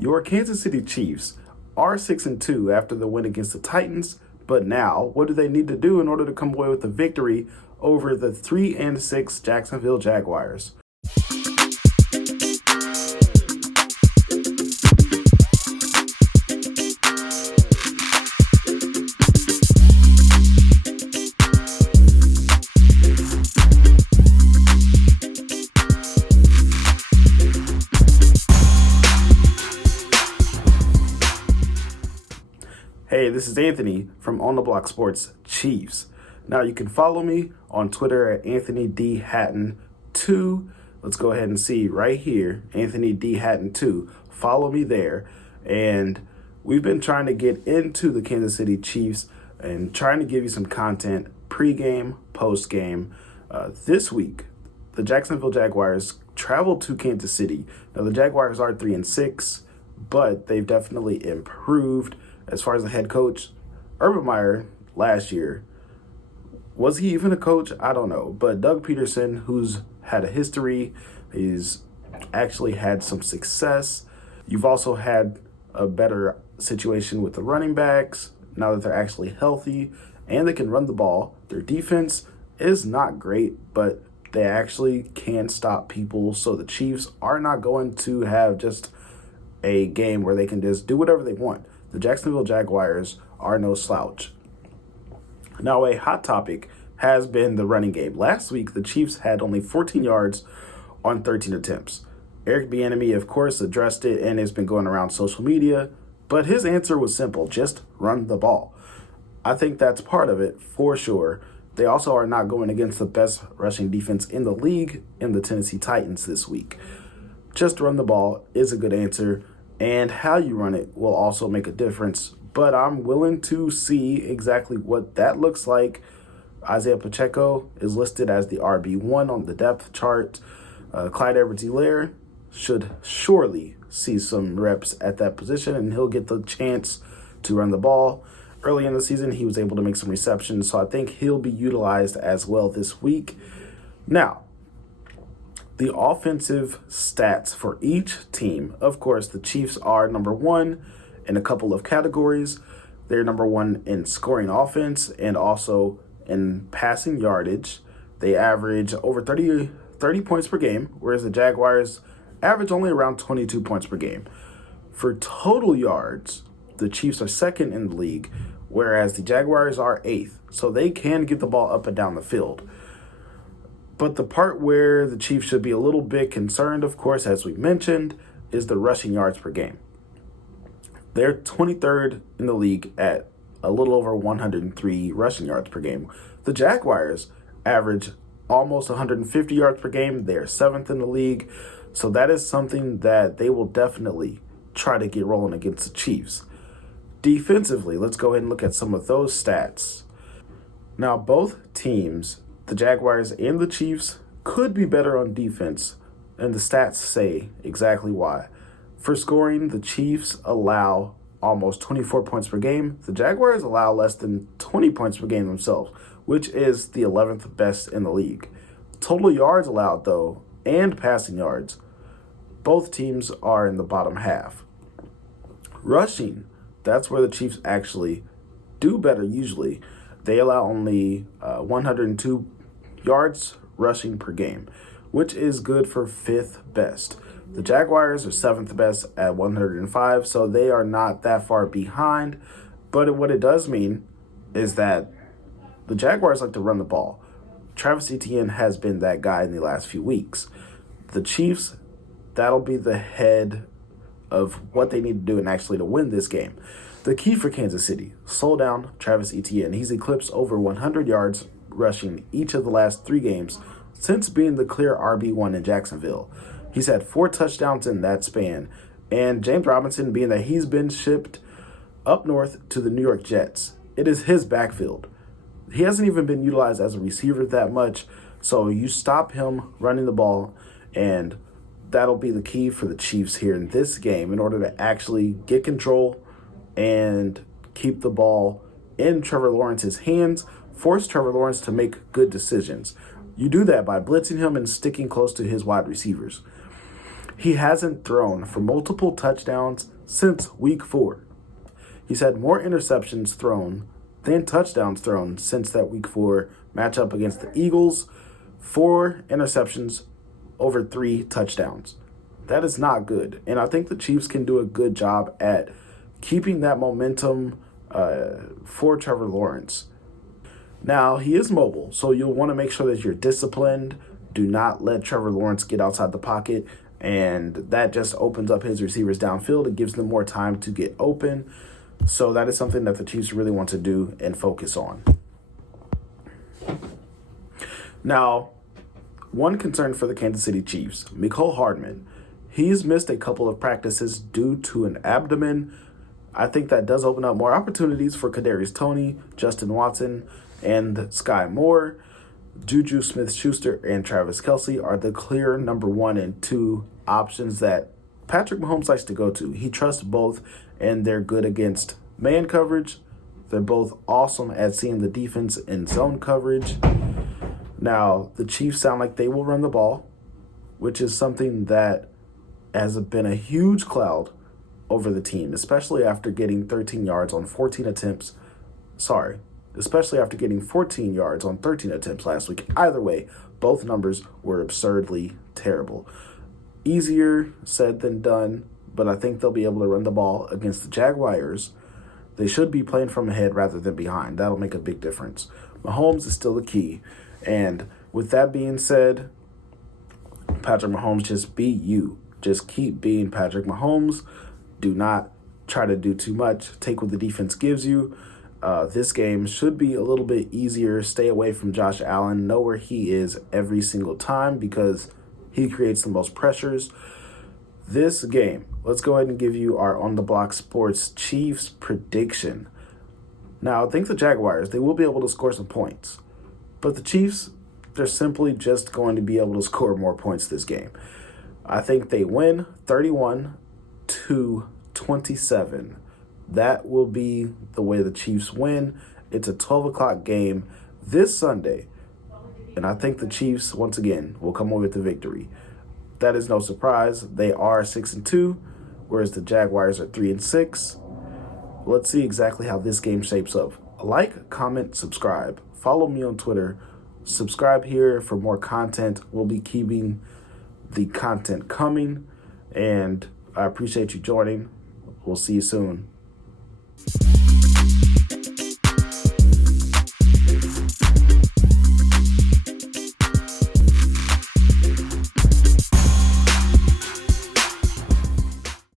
Your Kansas City Chiefs are 6-2 after the win against the Titans, but now what do they need to do in order to come away with a victory over the 3-6 Jacksonville Jaguars? Hey, this is Anthony from On the Block Sports Chiefs. Now you can follow me on Twitter at Anthony D. Hatton 2. Let's go ahead and see right here, Anthony D. Hatton 2. Follow me there. And we've been trying to get into the Kansas City Chiefs and trying to give you some content pregame, postgame. This week, the Jacksonville Jaguars traveled to Kansas City. Now the Jaguars are 3-6, but they've definitely improved. As far as the head coach, Urban Meyer last year, was he even a coach? I don't know. But Doug Peterson, who's had a history, he's actually had some success. You've also had a better situation with the running backs now that they're actually healthy and they can run the ball. Their defense is not great, but they actually can stop people. So the Chiefs are not going to have just a game where they can just do whatever they want. The Jacksonville Jaguars are no slouch. Now, a hot topic has been the running game. Last week, the Chiefs had only 14 yards on 13 attempts. Eric Bieniemy, of course, addressed it and it's been going around social media, but his answer was simple: just run the ball. I think that's part of it for sure. They also are not going against the best rushing defense in the league in the Tennessee Titans this week. Just run the ball is a good answer. And how you run it will also make a difference. But I'm willing to see exactly what that looks like. Isaiah Pacheco is listed as the RB1 on the depth chart. Clyde Edwards-Helaire should surely see some reps at that position, and he'll get the chance to run the ball. Early in the season, he was able to make some receptions, so I think he'll be utilized as well this week. Now, the offensive stats for each team. Of course, the Chiefs are number one in a couple of categories. They're number one in scoring offense and also in passing yardage. They average over 30 points per game, whereas the Jaguars average only around 22 points per game. For total yards, the Chiefs are second in the league, whereas the Jaguars are eighth. So they can get the ball up and down the field. But the part where the Chiefs should be a little bit concerned, of course, as we mentioned, is the rushing yards per game. They're 23rd in the league at a little over 103 rushing yards per game. The Jaguars average almost 150 yards per game. They're 7th in the league. So that is something that they will definitely try to get rolling against the Chiefs. Defensively, let's go ahead and look at some of those stats. Now, both teams, the Jaguars and the Chiefs, could be better on defense, and the stats say exactly why. For scoring, the Chiefs allow almost 24 points per game. The Jaguars allow less than 20 points per game themselves, which is the 11th best in the league. Total yards allowed, though, and passing yards, both teams are in the bottom half. Rushing, that's where the Chiefs actually do better usually. They allow only 102 yards rushing per game, which is good for 5th best. The Jaguars are 7th best at 105, so they are not that far behind. But what it does mean is that the Jaguars like to run the ball. Travis Etienne has been that guy in the last few weeks. The Chiefs, that'll be the head of what they need to do and actually to win this game. The key for Kansas City: slow down Travis Etienne. He's eclipsed over 100 yards rushing each of the last 3 games since being the clear RB1 in Jacksonville. He's had 4 touchdowns in that span. And James Robinson, being that he's been shipped up north to the New York Jets, it is his backfield. He hasn't even been utilized as a receiver that much. So you stop him running the ball, and that'll be the key for the Chiefs here in this game in order to actually get control and keep the ball in Trevor Lawrence's hands, force Trevor Lawrence to make good decisions. You do that by blitzing him and sticking close to his wide receivers. He hasn't thrown for multiple touchdowns since week 4. He's had more interceptions thrown than touchdowns thrown since that week 4 matchup against the Eagles. 4 interceptions over 3 touchdowns. That is not good. And I think the Chiefs can do a good job at keeping that momentum for Trevor Lawrence. Now, he is mobile, so you'll want to make sure that you're disciplined. Do not let Trevor Lawrence get outside the pocket, and that just opens up his receivers downfield. It gives them more time to get open. So that is something that the Chiefs really want to do and focus on. Now, one concern for the Kansas City Chiefs, Mecole Hardman. He's missed a couple of practices due to an abdomen. I think that does open up more opportunities for Kadarius Toney, Justin Watson, and Sky Moore. Juju Smith-Schuster and Travis Kelce are the clear number 1 and 2 options that Patrick Mahomes likes to go to. He trusts both, and they're good against man coverage. They're both awesome at seeing the defense in zone coverage. Now, the Chiefs sound like they will run the ball, which is something that has been a huge cloud over the team, especially after getting 13 yards on 14 attempts. Especially after getting 14 yards on 13 attempts last week. Either way, both numbers were absurdly terrible. Easier said than done, but I think they'll be able to run the ball against the Jaguars. They should be playing from ahead rather than behind. That'll make a big difference. Mahomes is still the key. And with that being said, Patrick Mahomes, just be you. Just keep being Patrick Mahomes. Do not try to do too much. Take what the defense gives you. This game should be a little bit easier. Stay away from Josh Allen. Know where he is every single time because he creates the most pressures. This game, let's go ahead and give you our On the Block Sports Chiefs prediction. Now, I think the Jaguars, they will be able to score some points. But the Chiefs, they're simply just going to be able to score more points this game. I think they win 31-27. That will be the way the Chiefs win. It's a 12 o'clock game this Sunday. And I think the Chiefs, once again, will come away with the victory. That is no surprise. They are 6-2, whereas the Jaguars are 3-6. Let's see exactly how this game shapes up. Like, comment, subscribe. Follow me on Twitter. Subscribe here for more content. We'll be keeping the content coming. And I appreciate you joining. We'll see you soon.